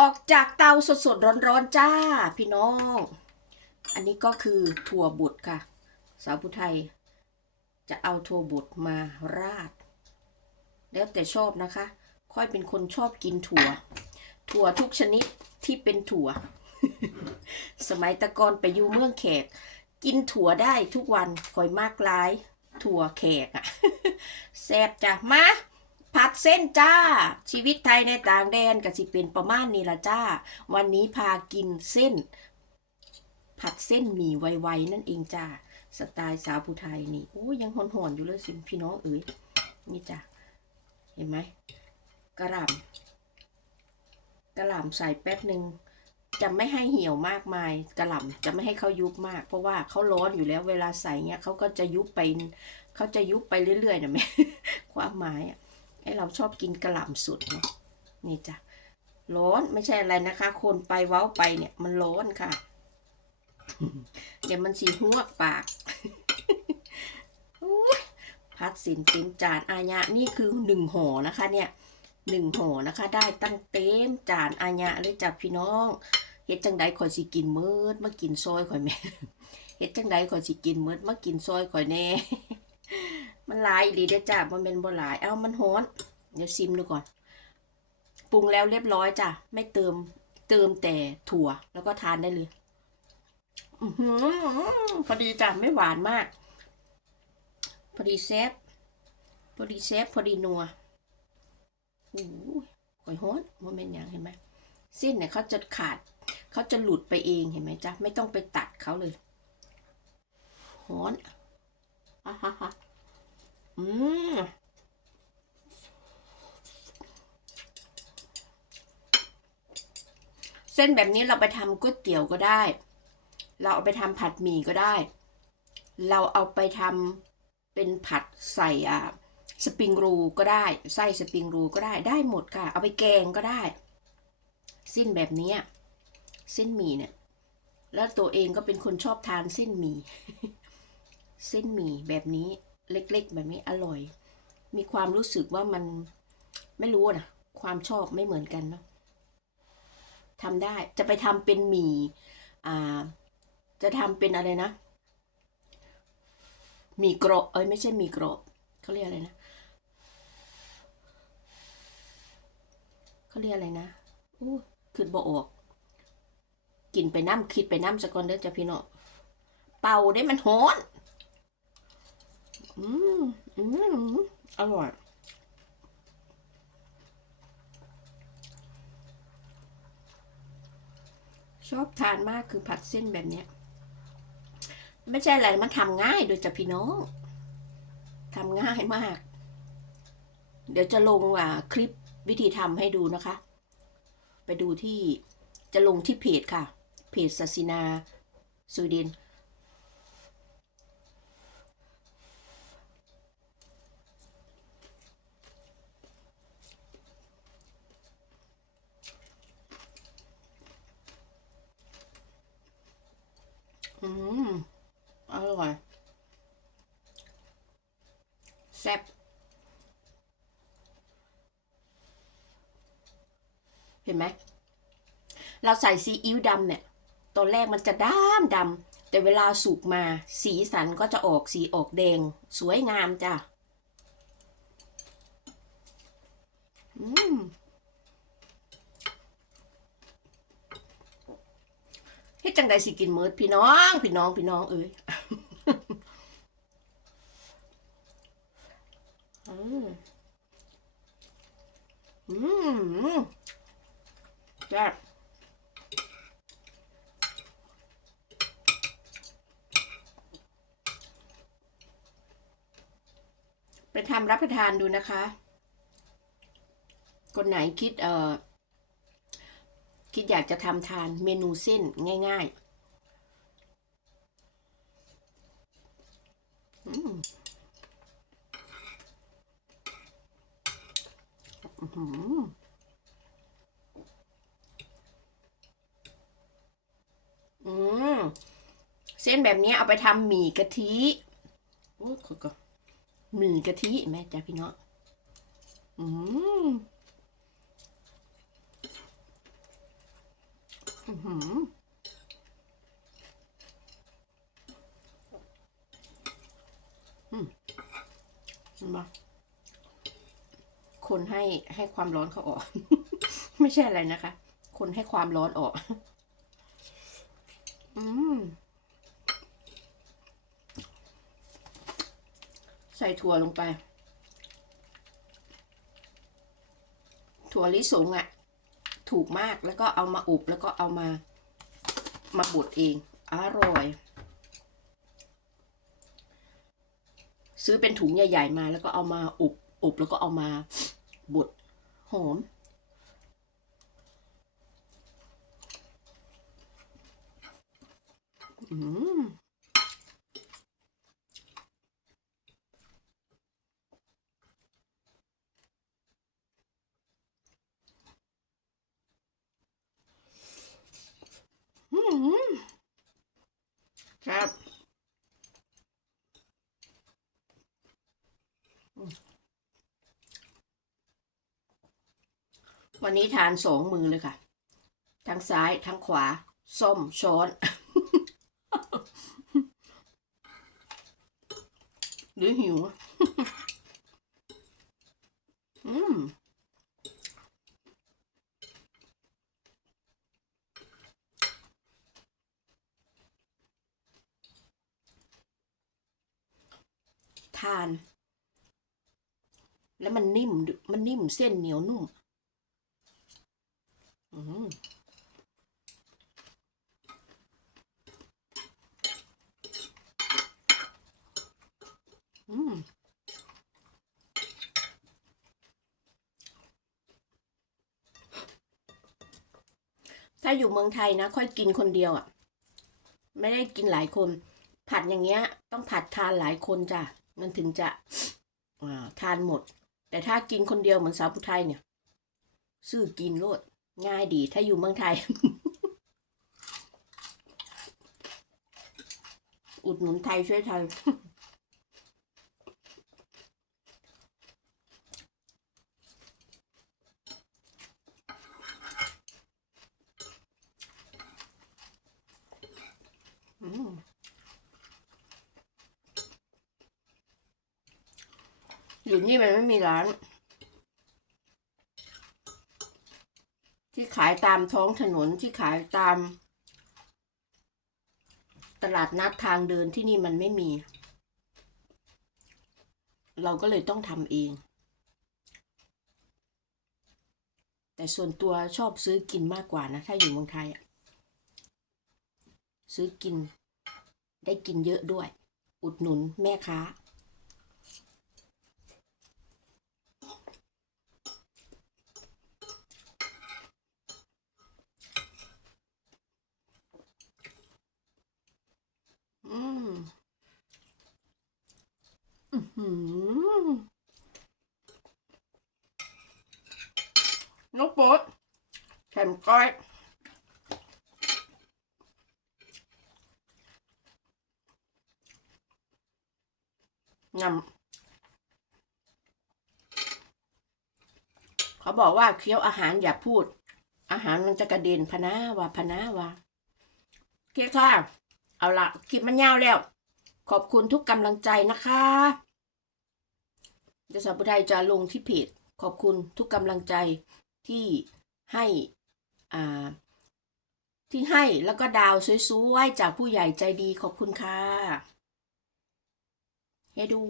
ออกจากเตาสดๆร้อนๆจ้า พี่น้อง อันนี้ก็คือถั่วบุตรค่ะ สาวผู้ไทย จะเอาถั่วบุตรมาราด แล้วแต่ชอบนะคะ ค่อยเป็นคนชอบกินถั่ว ถั่วทุกชนิดที่เป็นถั่ว สมัยตะกอนไปอยู่เมืองแขก กินถั่วได้ทุกวันคอยมากหลาย ถั่วแขกอะแซ่บจ้ะมา ผัดเส้นจ้า ชีวิตไทยในต่างแดนก็สิเป็นประมาณนี้ละจ้า วันนี้พากินเส้น ผัดเส้นหมี่ไวๆนั่นเองจ้าสไตล์สาวผู้ไทยนี่โอ้ยังหอนๆอยู่เลยสิพี่น้องเอ๋ยนี่จ้ะเห็นไหมกระหล่ำกระหล่ำใส่แป๊บหนึ่งจะไม่ให้เหี่ยวมากมายกระหล่ำจะไม่ให้เขายุบมาก เพราะว่าเขาร้อนอยู่แล้วเวลาใส่เนี่ยเขาก็จะยุบไปเขาจะยุบไปเรื่อยๆนะแม่ความหมายอะ ไอเราชอบกินกระหล่ำสุดเนาะนี่จ้ะร้อนไม่ใช่อะไรนะคะ คนไปเว้าไปเนี่ยมันร้อนค่ะ เดี๋ยวมันสีหัวปากพัดสินเต็มจานอาญะนี่คือหนึ่งห่อนะคะ เนี่ยหนึ่งห่อนะคะ ได้ตั้งเต็มจานอาญะเลยจ้ะพี่น้องเฮ็ดจังใดข่อยสิกินมืดมากินซอยข่อยแม่เฮ็ดจังใดข่อยสิกินมืดมากินซอยข่อยแน่ มันหลายอีหลีเด้อจ้ะมันเป็นบ่หลาย เอ้ามันฮ้อน เดี๋ยวซิมดูก่อน ปรุงแล้วเรียบร้อยจ้ะ ไม่เติม เติมแต่ถั่ว แล้วก็ทานได้เลย อือหือพอดีจ้ะ ไม่หวานมาก พอดีเซฟพอดีเซฟพอดีนัวโอ้ยข่อยฮ้อนมันเป็นอย่างเห็นไหมเส้นเนี่ยเขาจะขาด เขาจะหลุดไปเองเห็นไหมจ๊ะ ไม่ต้องไปตัดเขาเลยฮ้อนอะฮะฮะ อืมเส้นแบบนี้เราไปทำก๋วยเตี๋ยวก็ได้ เราเอาไปทำผัดหมี่ก็ได้ เราเอาไปทำเป็นผัดใส่อ่าสปริงโรูก็ได้ไส้สปริงโรูก็ได้ได้หมดค่ะ เอาไปแกงก็ได้เส้นแบบนี้เส้นหมี่เนี่ย แล้วตัวเองก็เป็นคนชอบทานเส้นหมี่เส้นหมี่แบบนี้ เล็กๆ แบบนี้อร่อย มีความรู้สึกว่ามันไม่รู้นะความชอบไม่เหมือนกันเนาะทำได้จะไปทำเป็นหมี่อ่า จะทำเป็นอะไรนะหมี่กรอบเอ้ยไม่ใช่หมี่กรอบเขาเรียกอะไรนะเขาเรียกอะไรนะอู้คือบ่ออกกินไปน้ำคิดไปน้ำสะกอนเด้อจ้ะพี่เนาะเป่าได้มันฮ้อน อืมอืมอร่อยชอบทานมากคือผัดเส้นแบบเนี้ย ไม่ใช่อะไรมันทำง่ายโดยจะพี่น้องทำง่ายมาก เดี๋ยวจะลงอ่าคลิปวิธีทำให้ดูนะคะ ไปดูที่จะลงที่เพจค่ะ เพจสัสินาสวีเดน อืมอร่อย แซ่บเห็นไหม เราใส่ซีอิ๊วดำเนี่ย ตอนแรกมันจะดำดำแต่เวลาสุกมา สีสันก็จะออกสีออกแดง สวยงามจ้ะ อืม เฮ็ด จังใดสิกินมื้อพี่น้อง พี่น้องพี่น้องเอ้ยอืมอืมแซ่บไปทำรับประทานดูนะคะ คนไหนคิดเอ่อ คิดอยากจะทำทานเมนูเส้นง่ายอืมอืมเส้นแบบนี้เอาไปทำหมี่กะทิโอ้ยขอก่อนหมี่กะทิแม่จ้าพี่น้องอืม อืมมคนให้ให้ความร้อนเขาออก ไม่ใช่อะไรนะคะ คนให้ความร้อนออก อืม ใส่ถั่วลงไป ถั่วลิสงอะ่ะ ถูกมาก แล้วก็เอามาอบแล้วก็เอามามาบดเองอร่อย ซื้อเป็นถุงใหญ่ ๆ มาแล้วก็เอามาอบอบแล้วก็เอามาบดหอมอืม ครับวันนี้ทานสองมือเลยค่ะ ทั้งซ้ายทั้งขวา ส้มช้อน หรือหิว อืม ทาน แล้วมันนิ่ม มันนิ่มเส้นเหนียวนุ่ม อืมอืมถ้าอยู่เมืองไทยนะ ค่อยกินคนเดียวอะ่ะ ไม่ได้กินหลายคน ผัดอย่างเงี้ย ต้องผัดทานหลายคนจ้ะ มันถึงจะทานหมด แต่ถ้ากินคนเดียวเหมือนสาวผู้ไทยเนี่ย ซื้อกินโลดง่ายดีถ้าอยู่เมืองไทย อุดหนุนไทยช่วยไทย อืม อยู่นี่มันไม่มีร้าน ที่ขายตามท้องถนนที่ขายตาม ตลาดนัดทางเดินที่นี่มันไม่มี เราก็เลยต้องทำเอง แต่ส่วนตัวชอบซื้อกินมากกว่านะ ถ้าอยู่เมืองไทยอะซื้อกินได้กินเยอะด้วย อุดหนุนแม่ค้า อืม อือหือนกโป๊ดแถมก้อยยำเขาบอกว่าเคี้ยวอาหารอย่าพูด อาหารมันจะกระเด็นพนาว่าพนาว่าโอเคค่ะ เอาละคลิปมันยาวแล้ว ขอบคุณทุกกำลังใจนะคะ เดชบุไทยจะลงที่เพจขอบคุณทุกกำลังใจที่ให้อ่าที่ให้แล้วก็ดาวสวยๆจากผู้ใหญ่ใจดีขอบคุณค่ะให้ดู